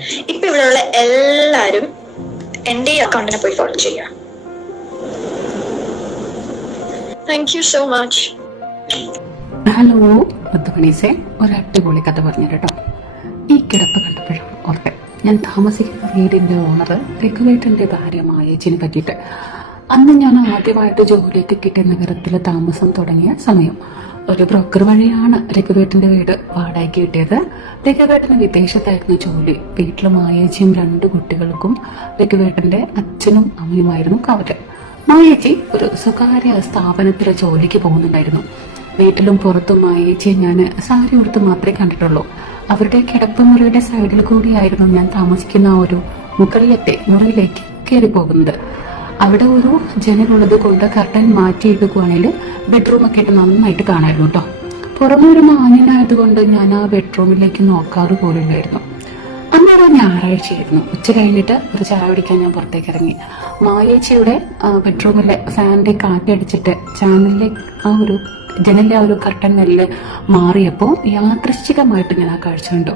ഇപ്പൊ ഇവിടെയുള്ള എല്ലാരും എന്റെ ഈ അക്കൗണ്ടിനെ പോയി ഫോളോ ചെയ്യുക. Thank you so much. Hello മുത്തുമണീസേ, ഒരു അടിപൊളി കഥ പറഞ്ഞു കേട്ടോ. ഈ കിടപ്പ് കണ്ടപ്പോഴും ഓർത്തെ ഞാൻ താമസിക്കുന്ന വീടിന്റെ ഓണർ രഘുവേട്ടന്റെ ഭാര്യ മായേച്ചിനെ പറ്റിയിട്ട്. അന്ന് ഞാൻ ആദ്യമായിട്ട് ജോലിയൊക്കെ കിട്ടിയ നഗരത്തിൽ താമസം തുടങ്ങിയ സമയം ഒരു ബ്രോക്കർ വഴിയാണ് രഘുവേട്ടന്റെ വീട് വാടകയ്ക്ക് കിട്ടിയത്. രഘുവേട്ടന് വിദേശത്തായിരുന്നു ജോലി. വീട്ടിൽ മായേച്ചിയും 2 കുട്ടികൾക്കും രഘുവേട്ടന്റെ അച്ഛനും അമ്മയുമായിരുന്നു കാവല്. മായേച്ചി ഒരു സ്വകാര്യ സ്ഥാപനത്തിലെ ജോലിക്ക് പോകുന്നുണ്ടായിരുന്നു. വീട്ടിലും പുറത്തും മായേച്ചിയെ ഞാൻ സാരി ഉടുത്ത് മാത്രമേ കണ്ടിട്ടുള്ളൂ. അവരുടെ കിടപ്പുമുറിയുടെ സൈഡിൽ കൂടിയായിരുന്നു ഞാൻ താമസിക്കുന്ന ആ ഒരു മുകളിലത്തെ മുറിയിലേക്ക് കയറി പോകുന്നത്. അവിടെ ഒരു ജനലുള്ളത് കൊണ്ട് കർട്ടൻ മാറ്റിയിടുകയാണെങ്കിൽ ബെഡ്റൂമൊക്കെ ആയിട്ട് നന്നായിട്ട് കാണായിരുന്നു കേട്ടോ. പുറമെ ഒരു മാന്യനായതുകൊണ്ട് ഞാൻ ആ ബെഡ്റൂമിലേക്ക് നോക്കാറ് പോലുമില്ലായിരുന്നു. അന്നൊരു ഞായറാഴ്ചയായിരുന്നു. ഉച്ച കഴിഞ്ഞിട്ട് ഒരു ചായ കുടിക്കാൻ ഞാൻ പുറത്തേക്ക് ഇറങ്ങി. മായേച്ചിയുടെ ബെഡ്റൂമിലെ ഫാനിന്റെ കാറ്റടിച്ചിട്ട് ജനലിലെ ആ ഒരു കർട്ടൻ മെല്ലെ മാറിയപ്പോൾ യാദൃശ്ചികമായിട്ട് ഞാൻ ആ കാഴ്ച കണ്ടു.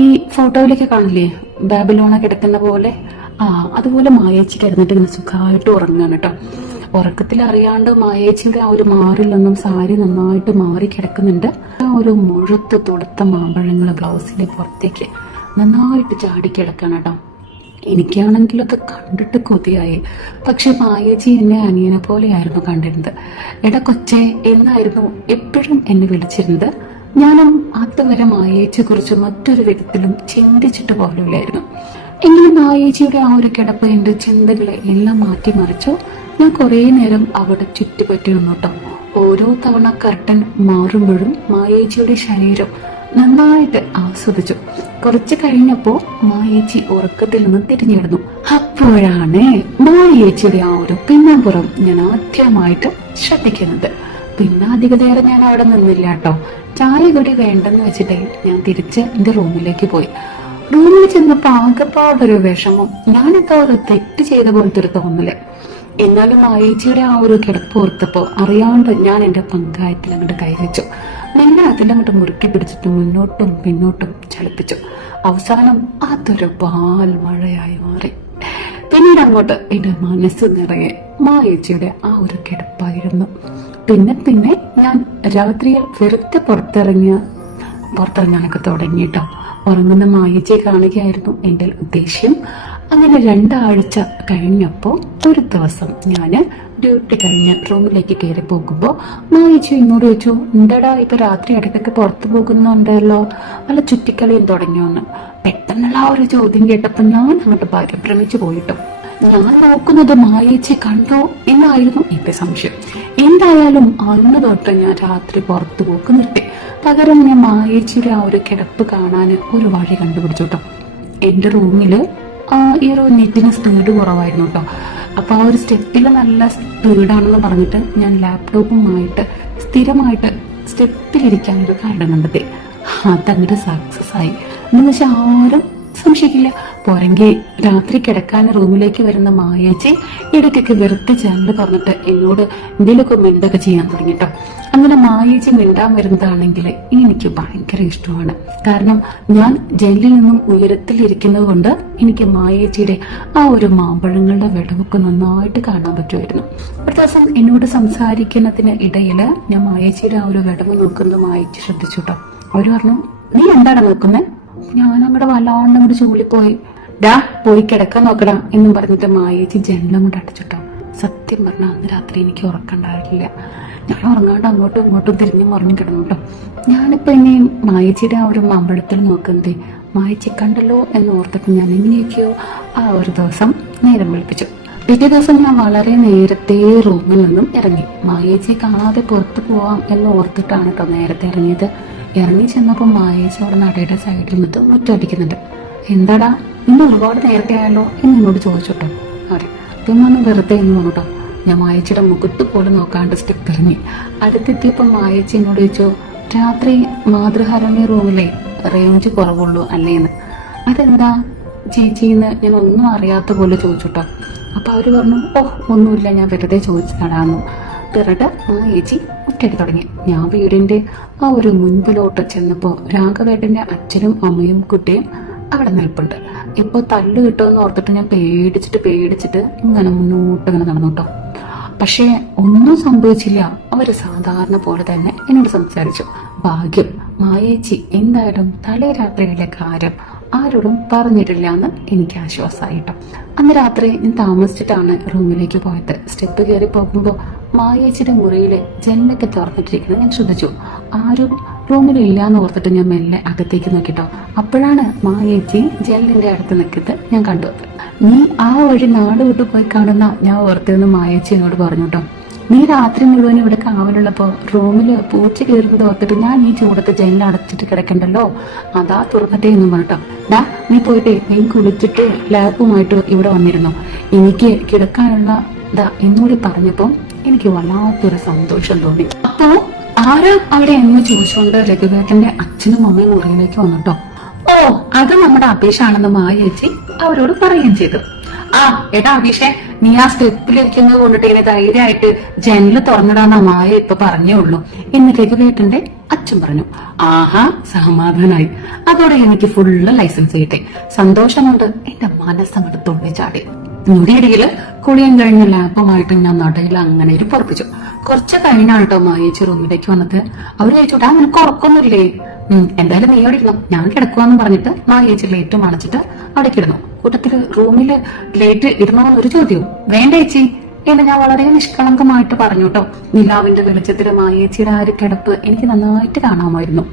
ഈ ഫോട്ടോയിലേക്ക് കാണില്ലേ, ബാബിലോണ കിടക്കുന്ന പോലെ, അതുപോലെ മായേച്ചി കിടന്നിട്ട് ഇങ്ങനെ സുഖമായിട്ട് ഉറങ്ങാണ് കേട്ടോ. ഉറക്കത്തിൽ അറിയാണ്ട് മായേച്ചിയുടെ ആ ഒരു മാറിൽ നിന്നും സാരി നന്നായിട്ട് മാറി കിടക്കുന്നുണ്ട്. ആ ഒരു മുഴുത്ത് തൊടുത്ത മാമ്പഴങ്ങൾ ബ്ലൗസിന്റെ പുറത്തേക്ക് നന്നായിട്ട് ചാടിക്കിടക്കാണ് കേട്ടോ. എനിക്കാണെങ്കിലും അത് കണ്ടിട്ട് കൊതിയായി. പക്ഷെ മായേച്ചി എന്നെ അനിയനെ പോലെയായിരുന്നു കണ്ടിരുന്നത്. എടാ കൊച്ചേ എന്നായിരുന്നു എപ്പോഴും എന്നെ വിളിച്ചിരുന്നത്. ഞാനും അതുവരെ മായേച്ചിയെ കുറിച്ച് മറ്റൊരു വിധത്തിലും ചിന്തിച്ചിട്ട് പോലുമില്ലായിരുന്നു. എങ്കിലും മായേച്ചിയുടെ ആ ഒരു കിടപ്പ് എന്റെ ചിന്തകളെ എല്ലാം മാറ്റിമറിച്ചു. ഞാൻ കുറെ നേരം അവിടെ ചുറ്റിപ്പറ്റി നിന്നോട്ടോ. ഓരോ തവണ കർട്ടൻ മാറുമ്പോഴും മായേച്ചിയുടെ ശരീരം നന്നായിട്ട് ആസ്വദിച്ചു. കുറച്ച് കഴിഞ്ഞപ്പോ മായേച്ചി ഉറക്കത്തിൽ നിന്ന് തിരിഞ്ഞിടുന്നു. അപ്പോഴാണ് മായേച്ചിയുടെ ആ ഒരു പിന്നാമ്പുറം ഞാൻ ആദ്യമായിട്ട് ശ്രദ്ധിക്കുന്നത്. പിന്നെ അധിക നേരം ഞാൻ അവിടെ നിന്നില്ല കേട്ടോ. ചായ കൂടി വേണ്ടെന്ന് വെച്ചിട്ടേ ഞാൻ തിരിച്ച് എന്റെ റൂമിലേക്ക് പോയി. റൂമിൽ ചെന്നപ്പോ ആകെപ്പാടൊരു വിഷമം. ഞാനെന്തോ ഒരു തെറ്റ് ചെയ്ത പോലത്തെ ഒരു തോന്നല്. എന്നാലും മായേച്ചിയുടെ ആ ഒരു കിടപ്പ് ഓർത്തപ്പോ അറിയാണ്ട് ഞാൻ എന്റെ പങ്കായത്തിൽ അങ്ങോട്ട് കൈവച്ചു. മെല്ലെ അതിലങ്ങോട്ട് മുറുക്കി പിടിച്ചിട്ട് മുന്നോട്ടും പിന്നോട്ടും ചലിപ്പിച്ചു. അവസാനം അതൊരു പാൽ മഴയായി മാറി. പിന്നീട് അങ്ങോട്ട് എന്റെ മനസ്സ് നിറയെ മായേച്ചിയുടെ ആ ഒരു കിടപ്പായിരുന്നു. പിന്നെ ഞാൻ രാത്രിയിൽ വെറുതെ പുറത്തിറങ്ങാനൊക്കെ തുടങ്ങിയിട്ടോ. ഉറങ്ങുന്ന മായേച്ചിയെ കാണുകയായിരുന്നു എന്റെ ഉദ്ദേശ്യം. അങ്ങനെ 2 ആഴ്ച കഴിഞ്ഞപ്പോ ഒരു ദിവസം ഞാന് ഡ്യൂട്ടി കഴിഞ്ഞ് റൂമിലേക്ക് കയറി പോകുമ്പോ മായേച്ചി എന്നോട് ചോദിച്ചു, എന്താടാ ഇപ്പൊ രാത്രി ഇടയ്ക്കൊക്കെ പുറത്തു പോകുന്നുണ്ടല്ലോ, വല്ല ചുറ്റിക്കളിയും തുടങ്ങിയോന്ന്. പെട്ടെന്നുള്ള ആ ഒരു ചോദ്യം കേട്ടപ്പോ ഞാൻ അങ്ങോട്ട് ഭ്രമിച്ചു പോയിട്ടോ. ഞാൻ നോക്കുന്നത് മായേച്ചി കണ്ടോ എന്നായിരുന്നു എന്റെ സംശയം. എന്തായാലും അന്ന് തൊട്ട് ഞാൻ രാത്രി പുറത്തു പോക്ക് നിർത്തി. പകരം ഞാൻ മായേച്ചിയുടെ ആ ഒരു കിടപ്പ് കാണാൻ ഒരു വഴി കണ്ടുപിടിച്ചു കേട്ടോ. എന്റെ റൂമില് ഈ ഒരു നെറ്റിന് സ്പീഡ് കുറവായിരുന്നു കേട്ടോ. അപ്പൊ ആ ഒരു സ്റ്റെപ്പിൽ നല്ല സ്പീഡാണെന്ന് പറഞ്ഞിട്ട് ഞാൻ ലാപ്ടോപ്പുമായിട്ട് സ്ഥിരമായിട്ട് സ്റ്റെപ്പിലിരിക്കാനൊരു കാരണം കണ്ടെത്തി. അതങ്ങോട്ട് സക്സസ് ആയി എന്ന് വെച്ചാൽ ആരും സംശയിക്കില്ല. പോരെങ്കിൽ രാത്രി കിടക്കാൻ റൂമിലേക്ക് വരുന്ന മായേച്ചി ഇടയ്ക്കൊക്കെ വെറുതെ ചാനൽ പറഞ്ഞിട്ട് എന്നോട് എന്തെങ്കിലുമൊക്കെ മിണ്ടൊക്കെ ചെയ്യാൻ തുടങ്ങിട്ടോ. അങ്ങനെ മായേച്ചി മിണ്ടാൻ വരുന്നതാണെങ്കിൽ എനിക്ക് ഭയങ്കര ഇഷ്ടമാണ്. കാരണം ഞാൻ ജയിലിൽ നിന്നും ഉയരത്തിൽ ഇരിക്കുന്നത് കൊണ്ട് എനിക്ക് മായേച്ചിയുടെ ആ ഒരു മാമ്പഴങ്ങളുടെ വിടവൊക്കെ നന്നായിട്ട് കാണാൻ പറ്റുമായിരുന്നു. ഒരു ദിവസം എന്നോട് സംസാരിക്കുന്നതിന് ഇടയിൽ ഞാൻ മായേച്ചിയുടെ ആ ഒരു വിടവ് നോക്കുന്നത് മായേച്ചി ശ്രദ്ധിച്ചു കേട്ടോ. അവര് പറഞ്ഞു, നീ എന്താണ് നോക്കുന്നത്? ഞാൻ അങ്ങോട്ട് വല്ലാണ്ട് അങ്ങോട്ട് ചൂളിപ്പോയി. പോയി കിടക്കാൻ നോക്കടാ എന്നും പറഞ്ഞിട്ട് മായേച്ചി ജനലും കൊണ്ട് അടച്ചിട്ടോ. സത്യം പറഞ്ഞ അന്ന് രാത്രി എനിക്ക് ഉറക്കണ്ടായിട്ടില്ല. ഞാൻ ഉറങ്ങാണ്ട് അങ്ങോട്ടും ഇങ്ങോട്ടും തിരിഞ്ഞു മറിഞ്ഞു കിടന്നു കേട്ടോ. ഞാനിപ്പോ ഇനി മായേച്ചിയുടെ ആ ഒരു മാമ്പഴത്തിൽ നോക്കുന്നതേ മായേച്ചി കണ്ടല്ലോ എന്ന് ഓർത്തിട്ട് ഞാൻ എങ്ങനെയൊക്കെയോ ആ ഒരു ദിവസം നേരം വിളിപ്പിച്ചു. പിറ്റേ ദിവസം ഞാൻ വളരെ നേരത്തെ റൂമിൽ നിന്നും ഇറങ്ങി. മായേച്ചിയെ കാണാതെ പുറത്തു പോവാം എന്ന് ഓർത്തിട്ടാണ് കേട്ടോ നേരത്തെ ഇറങ്ങിയത്. ഇറങ്ങി ചെന്നപ്പോ മായേച്ചി അവിടെ നടയുടെ സൈഡിൽ നിന്നിട്ട് മുറ്റടിക്കുന്നുണ്ട്. എന്താടാ ഇന്ന് ഒരുപാട് നേരത്തെ ആയല്ലോ എന്ന് എന്നോട് ചോദിച്ചോട്ടോ. അവര് പിന്നെ ഒന്ന് വെറുതെ എന്ന് പറഞ്ഞോട്ടോ. ഞാൻ മായേച്ചിയുടെ മുഖത്ത് പോലും നോക്കാണ്ട് സ്റ്റെപ്പ് ഇറങ്ങി. അടുത്തെത്തിയപ്പോ മായേച്ചി എന്നോട് ചോദിച്ചു, രാത്രി മാതൃഹാരണി റൂമിലെ റേഞ്ച് കുറവുള്ളൂ അല്ലേന്ന്. അതെന്താ ചേച്ചിന്ന് ഞാൻ ഒന്നും അറിയാത്ത പോലെ ചോദിച്ചോട്ടോ. അപ്പൊ അവര് പറഞ്ഞു, ഒന്നുമില്ല, ഞാൻ വെറുതെ ചോദിച്ചതാടാന്നു. പിറട്ട് മായേച്ചി മുറ്റടി തുടങ്ങി. ഞാൻ വീടിന്റെ ആ ഒരു മുൻപിലോട്ട് ചെന്നപ്പോ രാഘവേട്ടന്റെ അച്ഛനും അമ്മയും കുട്ടിയും അവിടെ നിൽപ്പുണ്ട്. ഇപ്പൊ തല്ല് കിട്ടുമെന്ന് ഓർത്തിട്ട് ഞാൻ പേടിച്ചിട്ട് ഇങ്ങനെ മുന്നോട്ട് ഇങ്ങനെ നടന്നു കേട്ടോ. പക്ഷേ ഒന്നും സംഭവിച്ചില്ല. അവര് സാധാരണ പോലെ തന്നെ എന്നോട് സംസാരിച്ചു. ഭാഗ്യം മായേച്ചി എന്തായാലും തലേ രാത്രിയിലെ കാര്യം ആരോടും പറഞ്ഞിട്ടില്ല എന്ന് എനിക്ക് ആശ്വാസമായിട്ടോ. അന്ന് രാത്രി ഞാൻ താമസിച്ചിട്ടാണ് റൂമിലേക്ക് പോയത്. സ്റ്റെപ്പ് കയറി പോകുമ്പോൾ മായേച്ചിയുടെ മുറിയില് ജനലൊക്കെ തുറന്നിട്ടിരിക്കുന്നത് ഞാൻ ശ്രദ്ധിച്ചു. ആരും റൂമിലില്ല എന്ന് ഓർത്തിട്ട് ഞാൻ മെല്ലെ അകത്തേക്ക് നോക്കിട്ടോ. അപ്പോഴാണ് മായേച്ചി ജനലിന്റെ അടുത്ത് നിൽക്കുന്നത് ഞാൻ കണ്ടു. നീ ആ വഴി നാട് വിട്ടു പോയി കാണുന്ന ഞാൻ ഓർത്തിരുന്ന് മായേച്ചി എന്നോട് പറഞ്ഞു കേട്ടോ. നീ രാത്രി മുഴുവൻ ഇവിടെ കാവലുള്ളപ്പോ റൂമില് പൂച്ച കയറുന്നത് ഓർത്തിട്ട് ഞാൻ ഈ ചൂടത്ത് ജനൽ അടച്ചിട്ട് കിടക്കണ്ടല്ലോ, അതാ തുറന്നിട്ടേ എന്ന് പറഞ്ഞിട്ടോ. ഡാ നീ പോയിട്ടേ നീ കുളിച്ചിട്ട് ലാപ്പുമായിട്ട് ഇവിടെ വന്നിരുന്നു, എനിക്ക് കിടക്കാനുള്ള എന്നൂടി പറഞ്ഞപ്പോ എനിക്ക് വല്ലാത്തൊരു സന്തോഷം തോന്നി. അപ്പോ ആരാ അവിടെ എന്ന് ചോദിച്ചുകൊണ്ട് രഘുവേട്ടന്റെ അച്ഛനും അമ്മയും മുറിയിലേക്ക് വന്നിട്ടോ. ഓ അത് നമ്മുടെ അഭീഷാണെന്ന് മായേച്ചി അവരോട് പറയുകയും ചെയ്തു. ആ എടാ അഭീഷേ, നീ ആ സ്റ്റെപ്പിലിരിക്കുന്നത് കൊണ്ടിട്ട് ഇങ്ങനെ ധൈര്യമായിട്ട് ജനല് തുറന്നിടാന്ന മായ ഇപ്പൊ പറഞ്ഞേ ഉള്ളൂ എന്ന് രഘുവേട്ടന്റെ അച്ഛൻ പറഞ്ഞു. ആഹാ സമാധാനായി, അതോടെ എനിക്ക് ഫുള്ള് ലൈസൻസ് കിട്ടി. സന്തോഷം കൊണ്ട് എന്റെ മനസ്സങ്ങോട്ട് തുള്ളിച്ചാടി. ഞൊടിയിടയില് കുളിയും കഴിഞ്ഞ ലാപ്പുമായിട്ട് ഞാൻ നടയിൽ അങ്ങനെ ഒരു പൊറപ്പിച്ചു. കുറച്ച് കഴിഞ്ഞാണ് കേട്ടോ മായേച്ചി റൂമിലേക്ക് വന്നത്. അവര് ചോദിച്ചോട്ടാ നിനക്ക് ഉറക്കൊന്നുമില്ലേ? എന്തായാലും നീ അവിടെ ഇരുന്നു, ഞാൻ കിടക്കുവാന്ന് പറഞ്ഞിട്ട് മായേച്ചി ലേറ്റും അണച്ചിട്ട് അവിടെ കിടന്നു. കൂട്ടത്തില് റൂമില് ലേറ്റ് ഇടണമെന്നൊരു ചോദ്യവും. വേണ്ട ചേച്ചി എന്ന് ഞാൻ വളരെ നിഷ്കളങ്കമായിട്ട് പറഞ്ഞു കേട്ടോ. നിലാവിന്റെ വെളിച്ചത്തില് മായേച്ചിയുടെ ആ ഒരു കിടപ്പ് എനിക്ക് നന്നായിട്ട് കാണാമായിരുന്നു.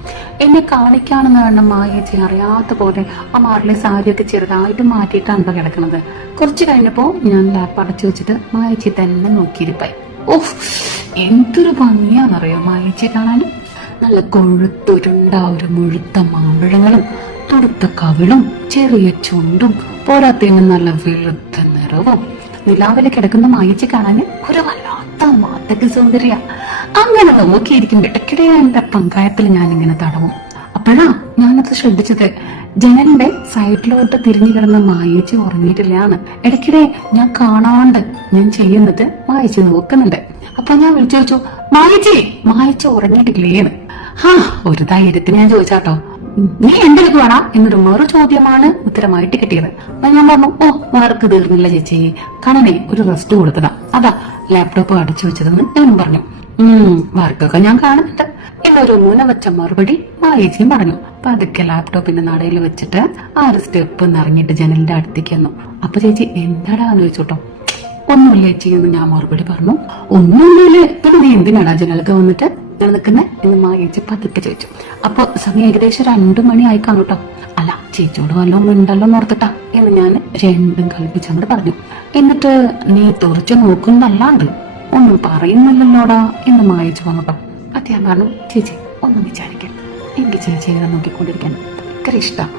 എന്നെ കാണിക്കാണെന്ന് പറഞ്ഞ മായേച്ചി അറിയാത്ത പോലെ ആ മാറിലെ സാരിയൊക്കെ ചെറുതായിട്ട് മാറ്റിയിട്ടാണ് കിടക്കുന്നത്. കുറച്ച് കഴിഞ്ഞപ്പോ ഞാൻ ലാപ്പ് അടച്ചു വെച്ചിട്ട് മായേച്ചി തന്നെ നോക്കിയിരിപ്പായി. ഓഹ് എന്തൊരു ഭംഗിയാന്നറിയോ മായേച്ചി കാണാൻ. നല്ല കൊഴുത്തുരുണ്ട ഒരു മുഴുത്ത മാമ്പഴങ്ങളും തുടുത്ത കവിളും ചെറിയ ചുണ്ടും പോരാത്തതിന് നല്ല വെളുത്ത നിറവും. നിലാവിലെ കിടക്കുന്ന മായേച്ചി കാണാൻ ഒരു വല്ലാത്ത മാത്തക സൗന്ദര്യ. അങ്ങനെ നോക്കിയിരിക്കും ഇടയ്ക്കിടെ എന്റെ പങ്കായത്തിൽ ഞാൻ ഇങ്ങനെ തടവും. അപ്പോഴാ ഞാനത് ശ്രദ്ധിച്ചത്, ജനലിന്റെ സൈഡിലോട്ട് തിരിഞ്ഞു കിടന്ന മായേച്ചി ഉറങ്ങിയിട്ടില്ലാണ്. ഇടയ്ക്കിടെ ഞാൻ കാണാണ്ട് ഞാൻ ചെയ്യുന്നത് മായേച്ചി നോക്കുന്നുണ്ട്. അപ്പൊ ഞാൻ വിളിച്ചു ചോദിച്ചു, മായേച്ചി ഉറങ്ങിയിട്ടില്ലേന്ന്. ഒരു ധൈര്യത്തിന് ഞാൻ ചോദിച്ചാട്ടോ, നീ എന്തെങ്കിലും വേണം എന്നൊരു മറു ചോദ്യമാണ് ഉത്തരമായിട്ട് കിട്ടിയത്. അപ്പൊ ഞാൻ പറഞ്ഞു, ഓ വർക്ക് തീർന്നില്ല ചേച്ചി, കണനെ ഒരു റെസ്റ്റ് കൊടുത്തതാ, അതാ ലാപ്ടോപ്പ് അടച്ചു വെച്ചതെന്ന് ഞാനും പറഞ്ഞു. വർക്കൊക്കെ ഞാൻ കാണുന്നുണ്ട് എന്നൊരു മൂലവച്ച മറുപടി മായേച്ചിയും പറഞ്ഞു. അപ്പൊ അതൊക്കെ ലാപ്ടോപ്പിന്റെ നടയിൽ വെച്ചിട്ട് ആ ഒരു സ്റ്റെപ്പ് നിറങ്ങിയിട്ട് ജനലിന്റെ അടുത്തേക്ക് വന്നു. അപ്പൊ ചേച്ചി എന്താടാന്ന് ചോദിച്ചോട്ടോ. ഒന്നുമില്ല ചേച്ചി എന്ന് ഞാൻ മറുപടി പറഞ്ഞു. ഒന്നുമില്ലേ പിന്നെ നീ എന്തിനാടാ ജനലൊക്കെ വന്നിട്ട് ഞാൻ നിൽക്കുന്നെ എന്ന് മായേച്ചി പതുക്കെ ചോദിച്ചു. അപ്പൊ സമയം ഏകദേശം 2 മണി ആയി കാണും കേട്ടോ. അല്ല ചേച്ചിയോട് വല്ലതും ഉണ്ടല്ലോ ഓർത്തിട്ടാ എന്ന് ഞാൻ രണ്ടും കൽപ്പിച്ചങ്ങോട്ട് പറഞ്ഞു. എന്നിട്ട് നീ തുറച്ചു നോക്കുന്നല്ലാണ്ട് ഒന്നും പറയുന്നില്ലല്ലോടാ എന്ന് മായേച്ചി പറഞ്ഞോ. അത് ഞാൻ പറഞ്ഞു, ചേച്ചി ഒന്നും വിചാരിക്കാൻ, എനിക്ക് ചേച്ചി ഇങ്ങനെ നോക്കിക്കൊണ്ടിരിക്കാൻ ഭയങ്കര ഇഷ്ടം.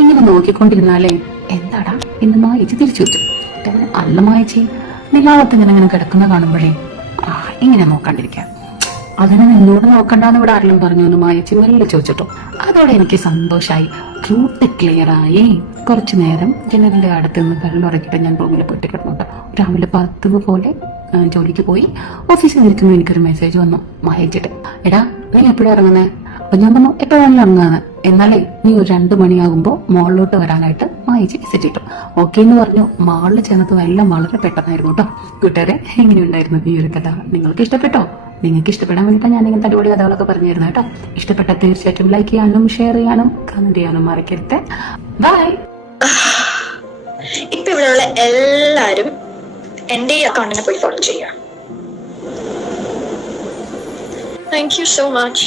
ഇങ്ങനെ നോക്കിക്കൊണ്ടിരുന്നാലേ എന്താടാ എന്ന് മായേച്ചി തിരിച്ചു വെച്ചു. അല്ല മായേച്ചി, നിലാവത്ത് ഇങ്ങനെ കിടക്കുന്ന കാണുമ്പോഴേ ഇങ്ങനെ നോക്കാണ്ടിരിക്കാം. അതിന് നിന്നോട് നോക്കണ്ടെന്ന് ഇവിടെ ആരെങ്കിലും പറഞ്ഞു എന്ന് മായേച്ചി മെല്ലെ ചോദിച്ചിട്ടോ. അതോടെ എനിക്ക് സന്തോഷായി. റൂട്ട് ക്ലിയർ ആയി. കുറച്ചു നേരം ജനലിന്റെ അടുത്ത് നിന്ന് വെള്ളമുറക്കിട്ട് ഞാൻ റൂമിൽ പോയിട്ട് കിടന്നുട്ടോ. രാവിലെ 10 പോലെ ജോലിക്ക് പോയി ഓഫീസിൽ നിൽക്കുമ്പോൾ എനിക്കൊരു മെസ്സേജ് വന്നു മായേച്ചിട്ട്. എടാ നീ എപ്പോഴും ഇറങ്ങുന്നേ? അപ്പൊ ഞാൻ പറഞ്ഞു എപ്പോഴാണല്ലോ ഇറങ്ങാന്ന്. എന്നാലേ നീ ഒരു 2 മണിയാകുമ്പോ മോളിലോട്ട് വരാനായിട്ട് മായേച്ചി മെസ്സേജ് ഇട്ടു. ഓക്കെ എന്ന് പറഞ്ഞു. മാളിൽ ചെന്നതും എല്ലാം വളരെ പെട്ടെന്നായിരുന്നു കേട്ടോ. കൂട്ടുകാരെ എങ്ങനെയുണ്ടായിരുന്നു ഈ ഒരു കഥ? നിങ്ങൾക്ക് ഇഷ്ടപ്പെട്ടോ? നിങ്ങൾക്ക് ഇഷ്ടപ്പെടാൻ വേണ്ടിയിട്ട് ഞാൻ ഇങ്ങനത്തെ അടിപൊളി കഥകളൊക്കെ പറഞ്ഞു തരുന്നത് കേട്ടോ. ഇഷ്ടപ്പെട്ട തീർച്ചയായിട്ടും ലൈക്ക് ചെയ്യാനും ഷെയർ ചെയ്യാനും കമന്റ് ചെയ്യാനും മറക്കരുത്. ബൈ. ഇപ്പൊ ഇവിടെയുള്ള എല്ലാരും എന്റെ ഈ അക്കൗണ്ടിനെ പോയി ഫോളോ ചെയ്യാം. Thank you so much.